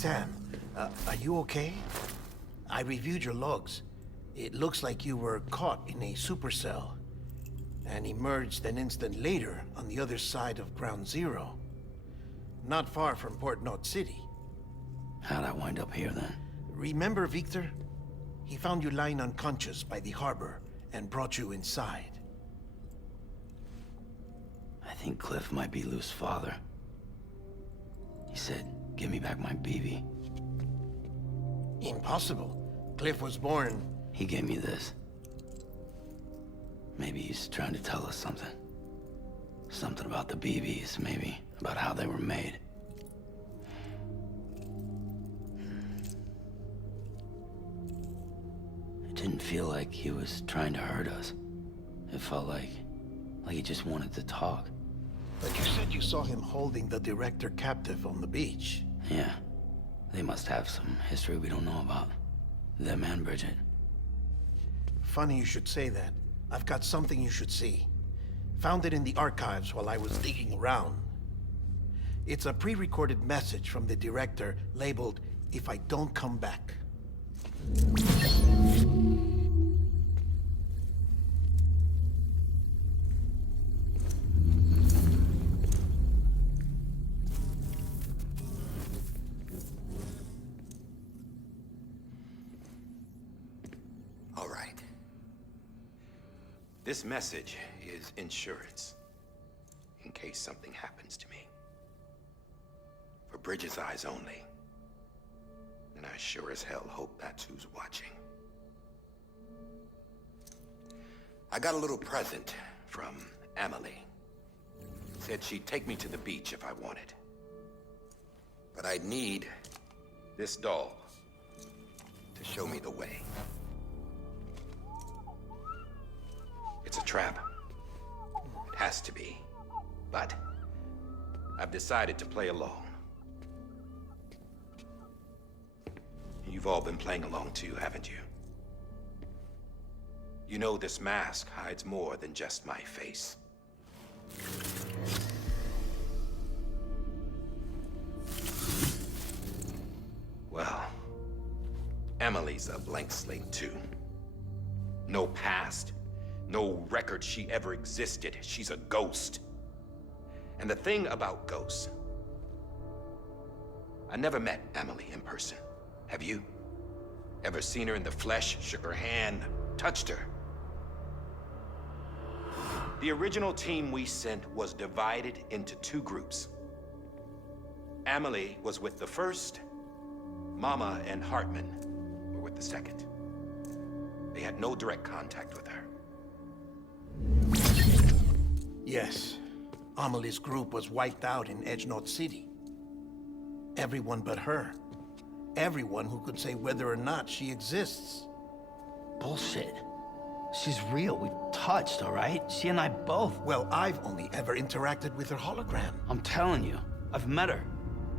Sam, are you okay? I reviewed your logs. It looks like you were caught in a supercell and emerged an instant later on the other side of Ground Zero. Not far from Port Knot City. How'd I wind up here then? Remember Victor? He found you lying unconscious by the harbor and brought you inside. I think Cliff might be Lou's father. He said, give me back my BB. Impossible. Cliff was born... He gave me this. Maybe he's trying to tell us something. Something about the BBs, maybe. About how they were made. It didn't feel like he was trying to hurt us. It felt like he just wanted to talk. But you said you saw him holding the director captive on the beach. Yeah. They must have some history we don't know about. Them and Bridget. Funny you should say that. I've got something you should see. Found it in the archives while I was digging around. It's a pre-recorded message from the director labeled, "If I don't come back." All right. This message is insurance, in case something happens to me. For Bridget's eyes only. And I sure as hell hope that's who's watching. I got a little present from Emily. Said she'd take me to the beach if I wanted. But I'd need this doll to show me the way. It's a trap. It has to be. But I've decided to play along. You've all been playing along too, haven't you? You know this mask hides more than just my face. Well, Emily's a blank slate too. No past, no record she ever existed. She's a ghost. And the thing about ghosts, I never met Emily in person. Have you? Ever seen her in the flesh, shook her hand, touched her? The original team we sent was divided into two groups. Emily was with the first, Mama and Hartman were with the second. They had no direct contact with her. Yes. Amelie's group was wiped out in Edge Knot City. Everyone but her. Everyone who could say whether or not she exists. Bullshit. She's real. We've touched, all right? She and I both. Well, I've only ever interacted with her hologram. I'm telling you, I've met her.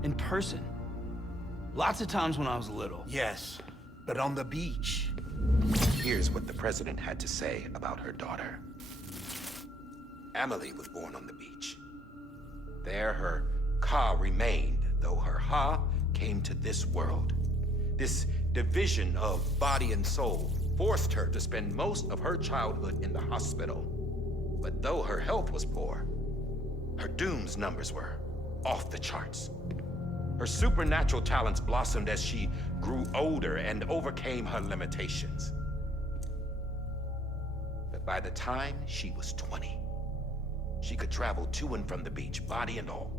In person. Lots of times when I was little. Yes, but on the beach. Here's what the president had to say about her daughter. Emily was born on the beach. There her Ka remained, though her Ha came to this world. This division of body and soul forced her to spend most of her childhood in the hospital. But though her health was poor, her Doom's numbers were off the charts. Her supernatural talents blossomed as she grew older and overcame her limitations. But by the time she was 20, she could travel to and from the beach, body and all.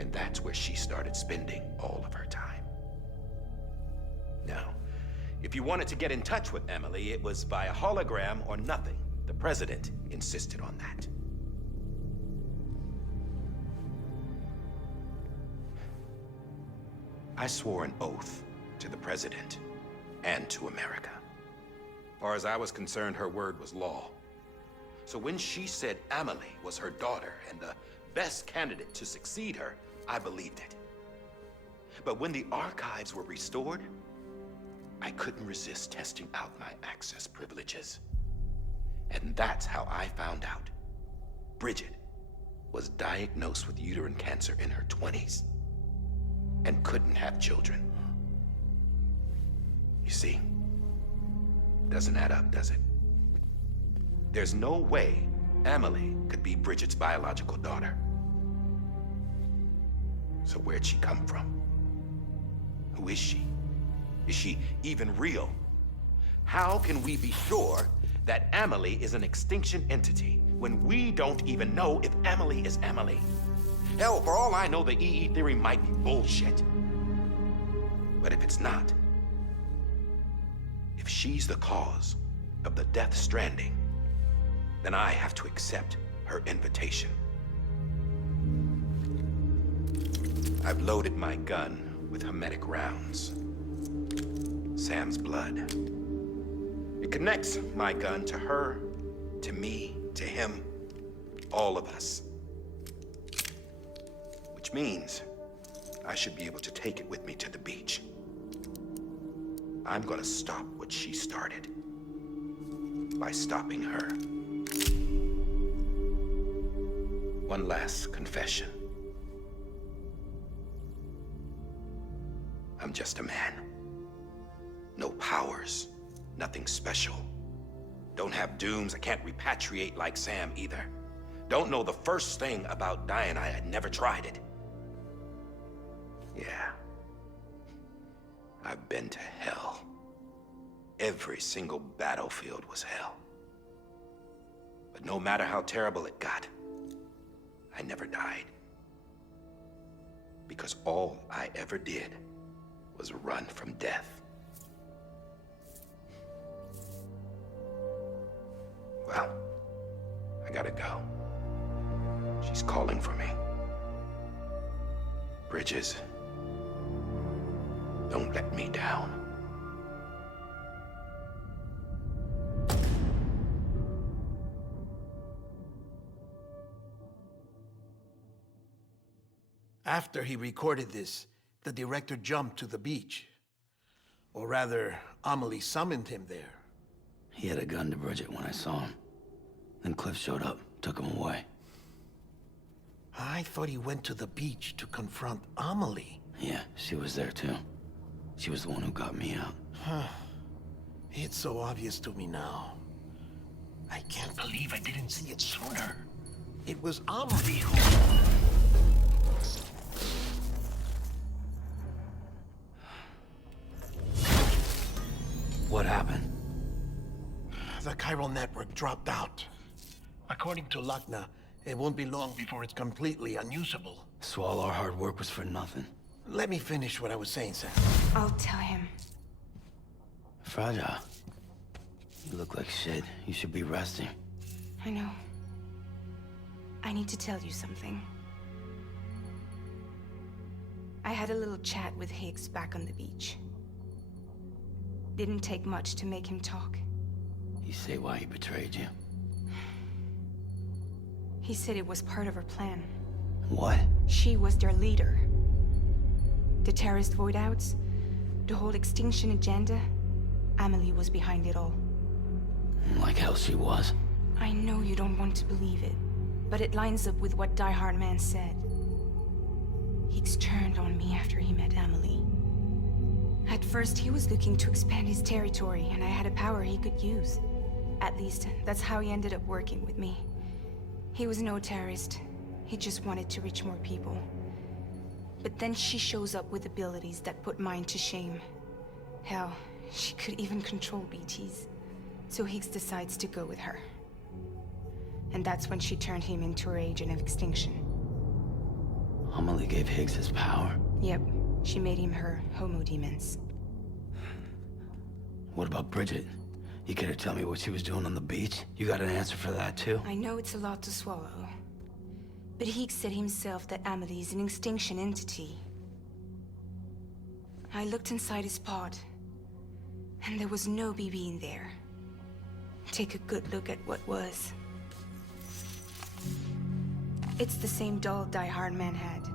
And that's where she started spending all of her time. Now, if you wanted to get in touch with Emily, it was via hologram or nothing. The president insisted on that. I swore an oath to the president and to America. As far as I was concerned, her word was law. So when she said Emily was her daughter and the best candidate to succeed her, I believed it. But when the archives were restored, I couldn't resist testing out my access privileges. And that's how I found out Bridget was diagnosed with uterine cancer in her 20s. and couldn't have children. You see, doesn't add up, does it? There's no way Amelie could be Bridget's biological daughter. So where'd she come from? Who is she? Is she even real? How can we be sure that Amelie is an extinction entity when we don't even know if Amelie is Amelie? Hell, for all I know, the EE theory might be bullshit. But if it's not, if she's the cause of the Death Stranding, then I have to accept her invitation. I've loaded my gun with hermetic rounds. Sam's blood. It connects my gun to her, to me, to him, all of us. Which means I should be able to take it with me to the beach. I'm gonna stop what she started by stopping her. One last confession. I'm just a man. No powers, nothing special. Don't have dooms, I can't repatriate like Sam either. Don't know the first thing about dying, I had never tried it. Yeah. I've been to hell. Every single battlefield was hell. But no matter how terrible it got, I never died. Because all I ever did was run from death. Well, I gotta go. She's calling for me. Bridges, don't let me down. After he recorded this, the director jumped to the beach. Or rather, Amelie summoned him there. He had a gun to Bridget when I saw him. Then Cliff showed up, took him away. I thought he went to the beach to confront Amelie. Yeah, she was there too. She was the one who got me out. It's so obvious to me now. I can't believe I didn't see it sooner. It was Amelie who... What happened? The chiral network dropped out. According to Lachna, it won't be long before it's completely unusable. So all our hard work was for nothing. Let me finish what I was saying, Sam. I'll tell him. Fragile. You look like shit. You should be resting. I know. I need to tell you something. I had a little chat with Higgs back on the beach. Didn't take much to make him talk. You say why he betrayed you? He said it was part of her plan. What? She was their leader. The terrorist void-outs, the whole extinction agenda, Amelie was behind it all. Like hell she was. I know you don't want to believe it, but it lines up with what Die Hard Man said. Higgs turned on me after he met Amelie. At first, he was looking to expand his territory, and I had a power he could use. At least, that's how he ended up working with me. He was no terrorist. He just wanted to reach more people. But then she shows up with abilities that put mine to shame. Hell, she could even control BTs. So Higgs decides to go with her. And that's when she turned him into her agent of extinction. Amelie gave Higgs his power. Yep, she made him her Homo Demens. What about Bridget? You care to tell me what she was doing on the beach? You got an answer for that too? I know it's a lot to swallow. But Higgs said himself that Amelie is an extinction entity. I looked inside his pod, and there was no BB in there. Take a good look at what was. It's the same doll Die Hard Man had.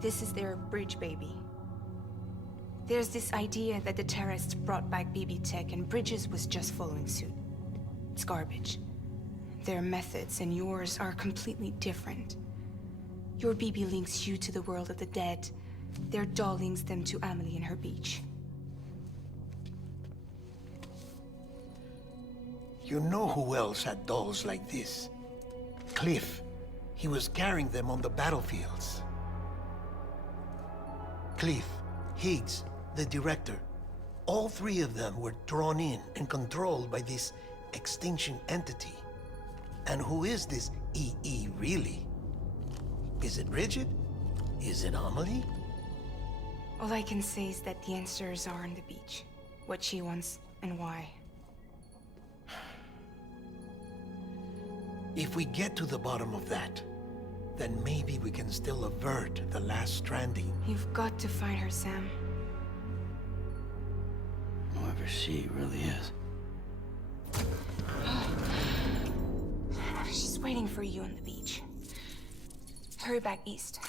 This is their bridge baby. There's this idea that the terrorists brought back BB tech and Bridges was just following suit. It's garbage. Their methods and yours are completely different. Your BB links you to the world of the dead, Their doll links them to Amelie and her beach. You know who else had dolls like this? Cliff. He was carrying them on the battlefields. Cliff, Higgs, the director. All three of them were drawn in and controlled by this extinction entity. And who is this EE really? Is it Bridget? Is it Amelie? All I can say is that the answers are on the beach. What she wants and why. If we get to the bottom of that, then maybe we can still avert the last stranding. You've got to find her, Sam. Whoever she really is. She's waiting for you on the beach. Hurry back east.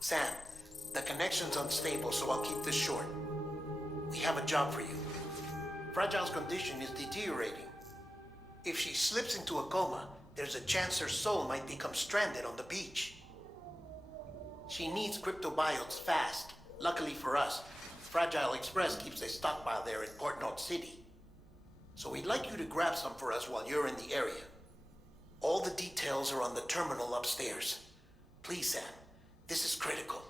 Sam, the connection's unstable, so I'll keep this short. We have a job for you. Fragile's condition is deteriorating. If she slips into a coma, there's a chance her soul might become stranded on the beach. She needs cryptobiotes fast. Luckily for us, Fragile Express keeps a stockpile there in Port North City. So we'd like you to grab some for us while you're in the area. All the details are on the terminal upstairs. Please, Sam, this is critical.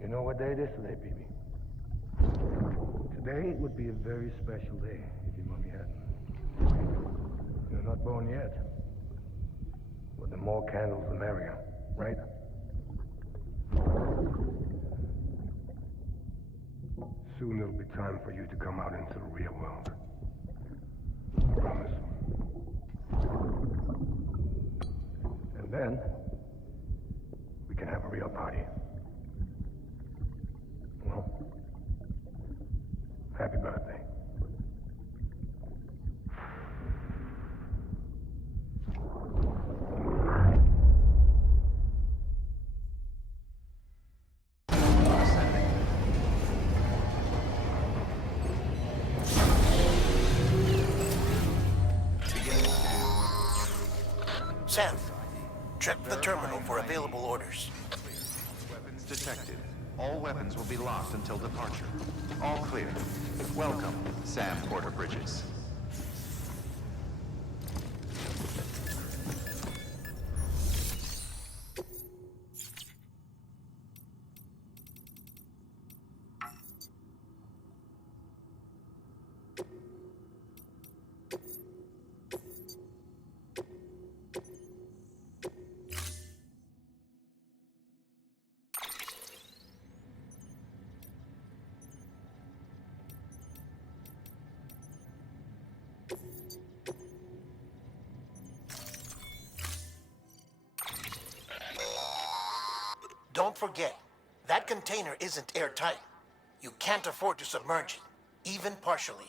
You know what day it is today, BB? Today would be a very special day if your mommy hadn't. You're not born yet. But the more candles, the merrier, right? Soon it'll be time for you to come out into the real world. Promise. And then, we can have a real party. Well, happy birthday. Sam, check the terminal for available orders. Weapons detected. All weapons will be locked until departure. All clear. Welcome, Sam Porter Bridges. Don't forget, that container isn't airtight. You can't afford to submerge it, even partially.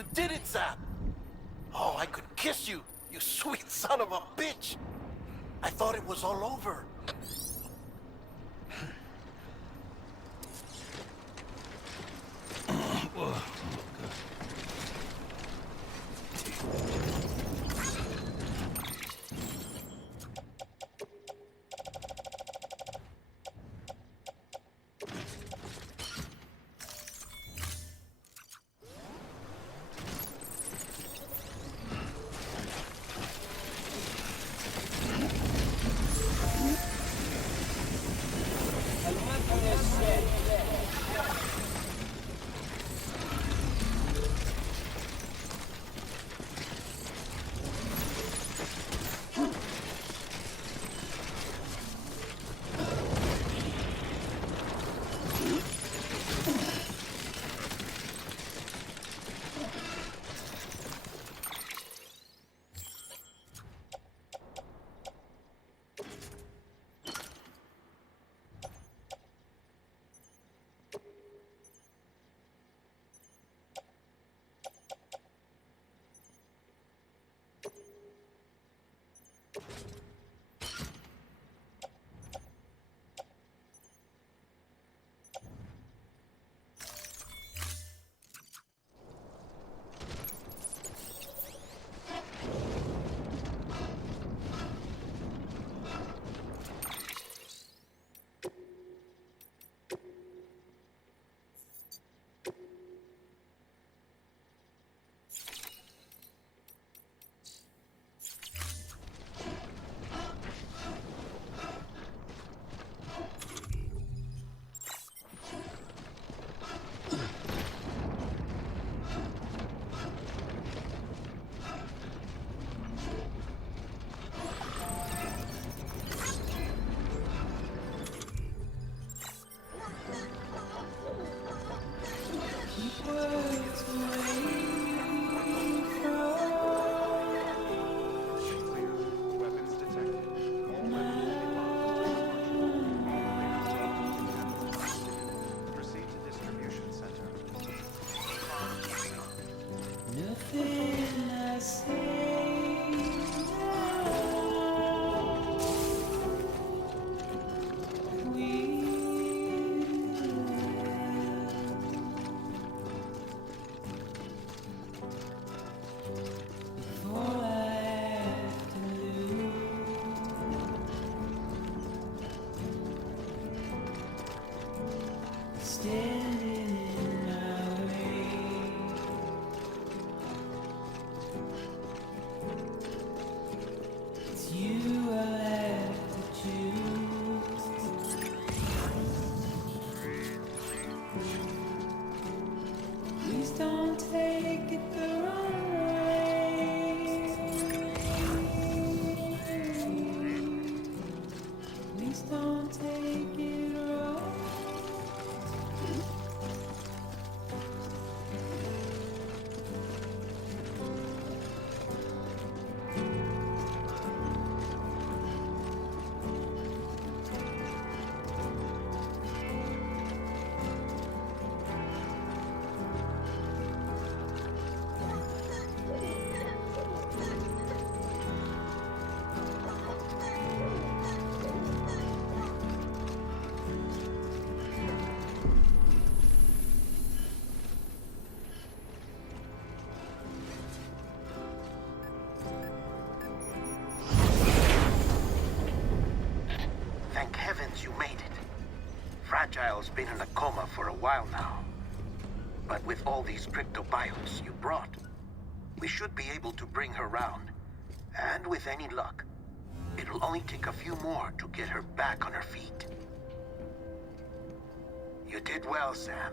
You did it, Zap! Oh, I could kiss you, you sweet son of a bitch! I thought it was all over. Weapons detected. All weapons will be locked until departure. Proceed to distribution center. Nothing I say. Standing in our way. It's you I have to choose. Please don't take it the wrong way. Please don't take it wrong. Thank heavens you made it. Fragile's been in a coma for a while now. But with all these cryptobiotes you brought, we should be able to bring her round. And with any luck, it'll only take a few more to get her back on her feet. You did well, Sam.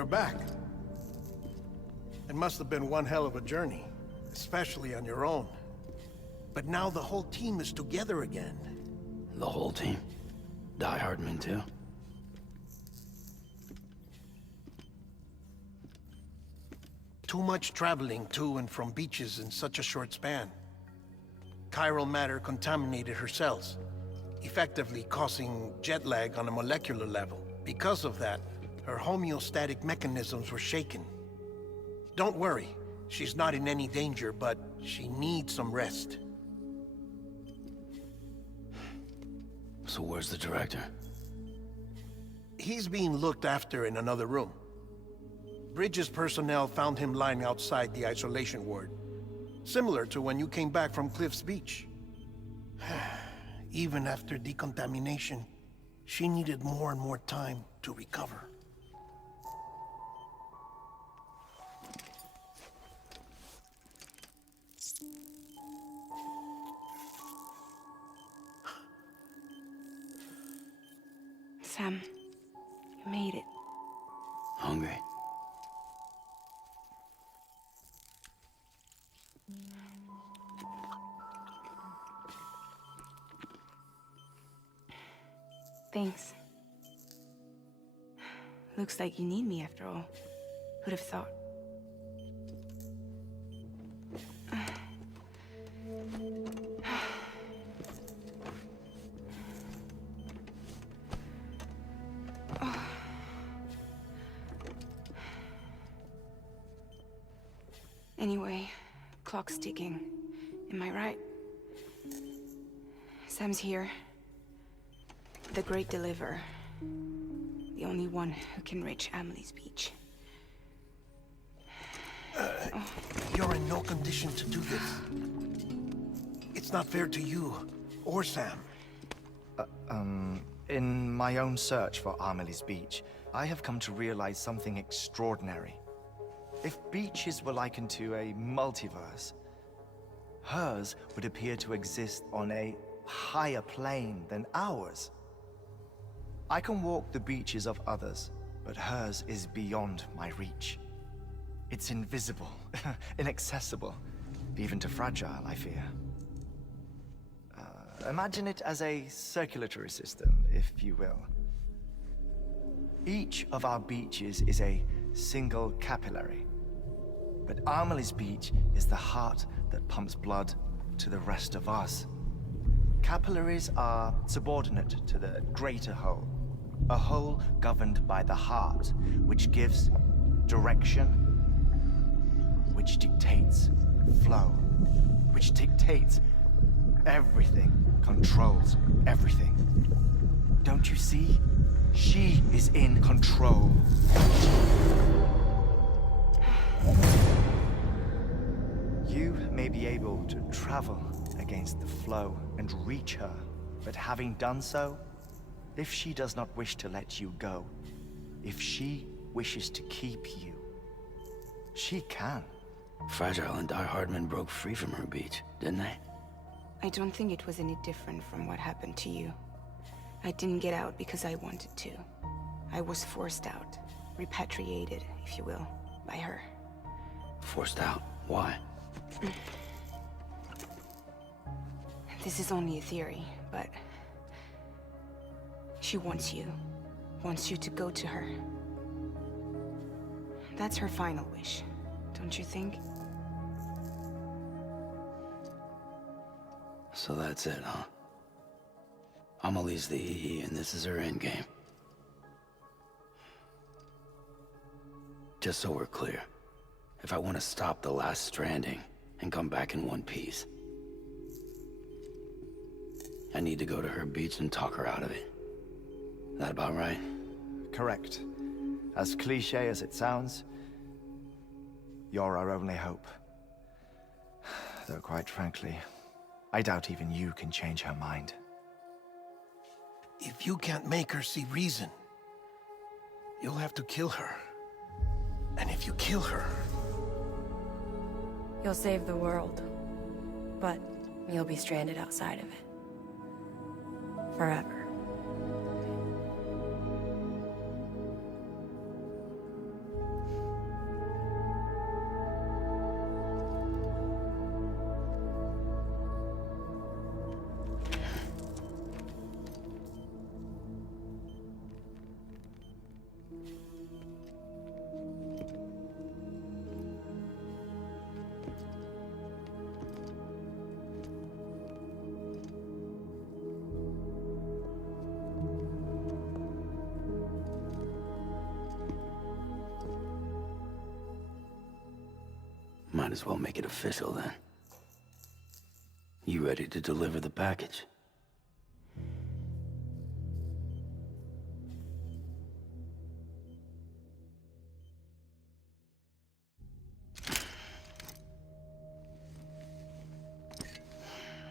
You're back. It must have been one hell of a journey, especially on your own. But now the whole team is together again. The whole team? Die Hardman too? Too much traveling to and from beaches in such a short span. Chiral matter contaminated her cells, effectively causing jet lag on a molecular level. Because of that, her homeostatic mechanisms were shaken. Don't worry, she's not in any danger, but she needs some rest. So where's the director? He's being looked after in another room. Bridges personnel found him lying outside the isolation ward. Similar to when you came back from Cliff's Beach. Even after decontamination, she needed more and more time to recover. Sam, you made it. Hungry? Thanks. Looks like you need me after all. Who'd have thought? Anyway, clock's ticking. Am I right? Sam's here. The Great Deliverer. The only one who can reach Amelie's Beach. You're in no condition to do this. It's not fair to you, or Sam. In my own search for Amelie's Beach, I have come to realize something extraordinary. If beaches were likened to a multiverse, hers would appear to exist on a higher plane than ours. I can walk the beaches of others, but hers is beyond my reach. It's invisible, inaccessible, even to fragile, I fear. Imagine it as a circulatory system, if you will. Each of our beaches is a single capillary, but Amelie's Beach is the heart that pumps blood to the rest of us. Capillaries are subordinate to the greater whole, a whole governed by the heart, which gives direction, which dictates flow, which dictates everything, controls everything. Don't you see? She is in control. You may be able to travel against the flow and reach her, but having done so, if she does not wish to let you go, if she wishes to keep you, she can. Fragile and Die Hardman broke free from her beach, didn't they? I don't think it was any different from what happened to you. I didn't get out because I wanted to. I was forced out, repatriated, if you will, by her. Forced out? Why? This is only a theory, but she wants you to go to her. That's her final wish, don't you think? So that's it, huh? Amelie's the EE, and this is her endgame. Just so we're clear, if I want to stop the last Stranding and come back in one piece, I need to go to her beach and talk her out of it. That about right? Correct. As cliche as it sounds, you're our only hope. Though quite frankly, I doubt even you can change her mind. If you can't make her see reason, you'll have to kill her. And if you kill her... You'll save the world, but you'll be stranded outside of it. Forever. might as well make it official then. You ready to deliver the package?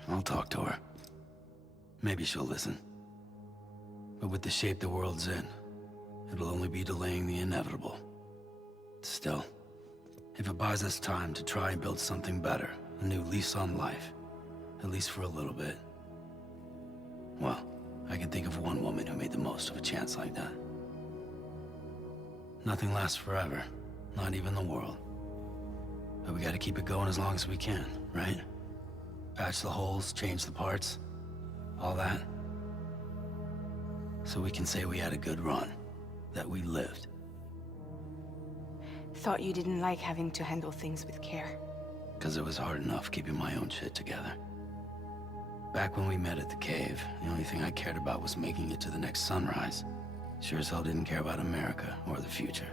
I'll talk to her. Maybe she'll listen. But with the shape the world's in, it'll only be delaying the inevitable. Still, if it buys us time to try and build something better, a new lease on life, at least for a little bit, well, I can think of one woman who made the most of a chance like that. Nothing lasts forever, not even the world. But we gotta keep it going as long as we can, right? Patch the holes, change the parts, all that. So we can say we had a good run, that we lived. Thought you didn't like having to handle things with care. 'Cause it was hard enough keeping my own shit together. Back when we met at the cave, the only thing I cared about was making it to the next sunrise. Sure as hell didn't care about America or the future.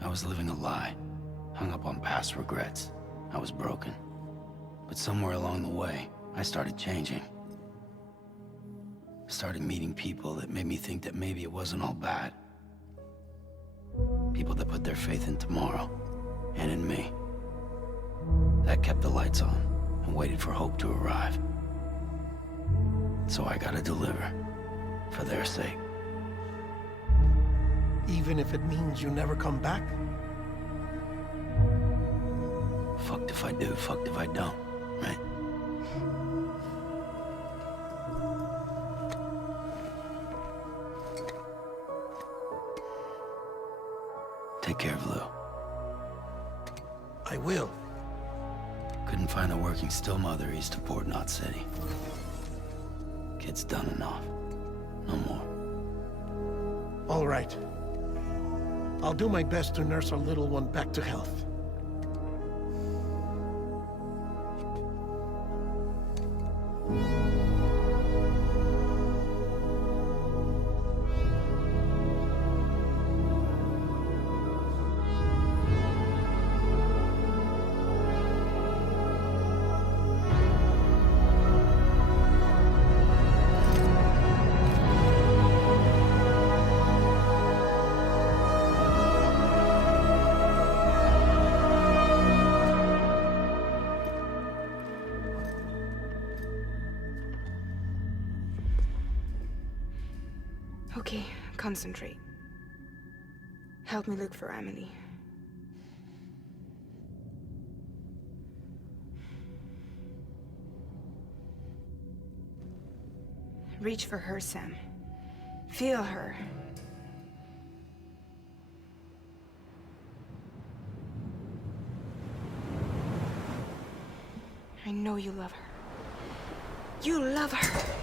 I was living a lie, hung up on past regrets. I was broken. But somewhere along the way, I started changing. Started meeting people that made me think that maybe it wasn't all bad. People that put their faith in tomorrow, and in me. That kept the lights on, and waited for hope to arrive. So I gotta deliver, for their sake. Even if it means you never come back? Fucked if I do, fucked if I don't, right? Take care of Lou. I will. Couldn't find a working still mother east of Port Knot City. Kid's done enough. No more. All right. I'll do my best to nurse our little one back to health. Okay, concentrate. Help me look for Emily. Reach for her, Sam. Feel her. I know you love her. You love her!